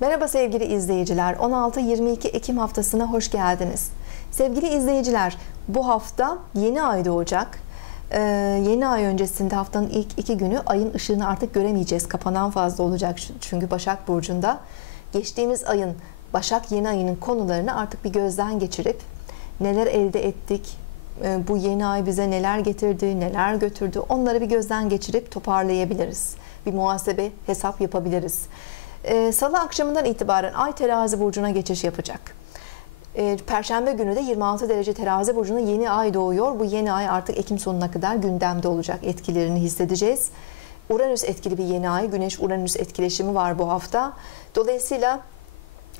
Merhaba sevgili izleyiciler. 16-22 Ekim haftasına hoş geldiniz. Sevgili izleyiciler, bu hafta yeni ay doğacak. Ee, yeni ay öncesinde haftanın ilk iki günü ayın ışığını artık göremeyeceğiz. Kapanan fazla olacak çünkü Başak Burcu'nda. Geçtiğimiz ayın Başak yeni ayının konularını artık bir gözden geçirip neler elde ettik, e, bu yeni ay bize neler getirdi, neler götürdü onları bir gözden geçirip toparlayabiliriz. Bir muhasebe, hesap yapabiliriz. Ee, Salı akşamından itibaren Ay terazi burcuna geçiş yapacak. Ee, Perşembe günü de 26 derece terazi burcuna yeni ay doğuyor. Bu yeni ay artık Ekim sonuna kadar gündemde olacak. Etkilerini hissedeceğiz. Uranüs etkili bir yeni ay. Güneş-Uranüs etkileşimi var bu hafta. Dolayısıyla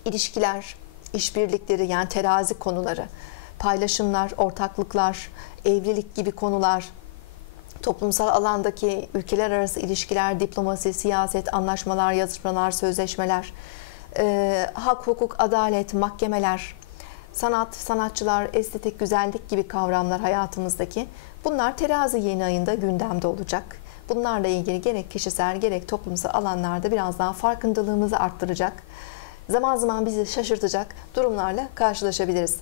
ilişkiler, işbirlikleri yani terazi konuları, paylaşımlar, ortaklıklar, evlilik gibi konular, toplumsal alandaki ülkeler arası ilişkiler, diplomasi, siyaset, anlaşmalar, yazışmalar, sözleşmeler, e, hak, hukuk, adalet, mahkemeler, sanat, sanatçılar, estetik, güzellik gibi kavramlar hayatımızdaki bunlar terazi yeni ayında gündemde olacak. Bunlarla ilgili gerek kişisel gerek toplumsal alanlarda biraz daha farkındalığımızı arttıracak, zaman zaman bizi şaşırtacak durumlarla karşılaşabiliriz.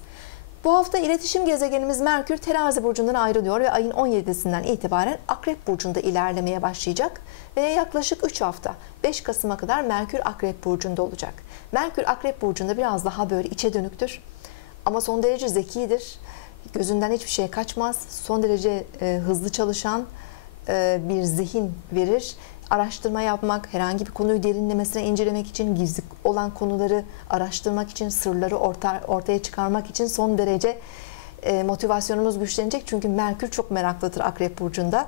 Bu hafta iletişim gezegenimiz Merkür terazi burcundan ayrılıyor ve ayın 17'sinden itibaren Akrep burcunda ilerlemeye başlayacak ve yaklaşık 3 hafta 5 Kasım'a kadar Merkür Akrep burcunda olacak. Merkür Akrep burcunda biraz daha böyle içe dönüktür ama son derece zekidir. Gözünden hiçbir şey kaçmaz. Son derece e, hızlı çalışan e, bir zihin verir araştırma yapmak, herhangi bir konuyu derinlemesine incelemek için, gizli olan konuları araştırmak için, sırları orta, ortaya çıkarmak için son derece e, motivasyonumuz güçlenecek. Çünkü Merkür çok meraklıdır Akrep Burcu'nda.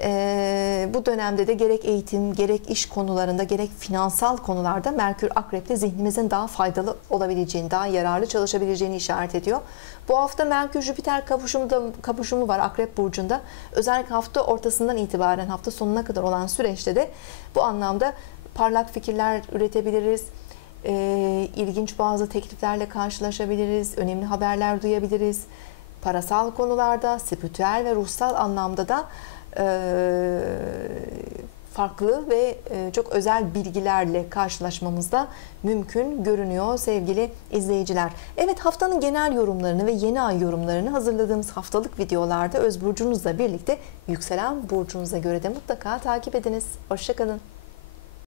E, bu dönemde de gerek eğitim, gerek iş konularında, gerek finansal konularda Merkür Akrep'te zihnimizin daha faydalı olabileceğini, daha yararlı çalışabileceğini işaret ediyor. Bu hafta Merkür Jüpiter kavuşumu, da, kavuşumu var Akrep Burcu'nda. Özellikle hafta ortasından itibaren hafta sonuna kadar olan süreçte de bu anlamda parlak fikirler üretebiliriz. E, ilginç bazı tekliflerle karşılaşabiliriz. Önemli haberler duyabiliriz. Parasal konularda, spiritüel ve ruhsal anlamda da farklı ve e, çok özel bilgilerle karşılaşmamız da mümkün görünüyor sevgili izleyiciler. Evet haftanın genel yorumlarını ve yeni ay yorumlarını hazırladığımız haftalık videolarda öz burcunuzla birlikte yükselen burcunuza göre de mutlaka takip ediniz. Hoşçakalın.